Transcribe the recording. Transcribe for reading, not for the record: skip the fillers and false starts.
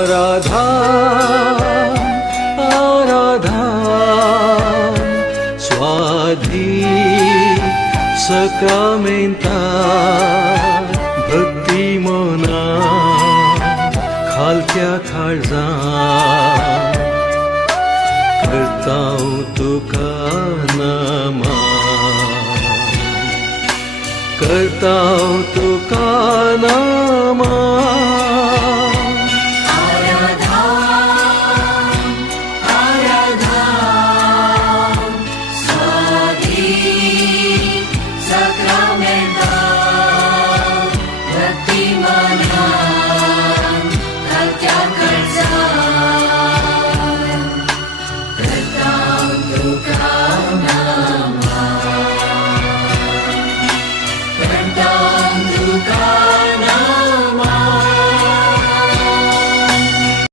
आराधन स्वाधीन सक्रमेंटात भक्ती मना खालच्या काळजात करतां तुका नमन करतां तुका नमन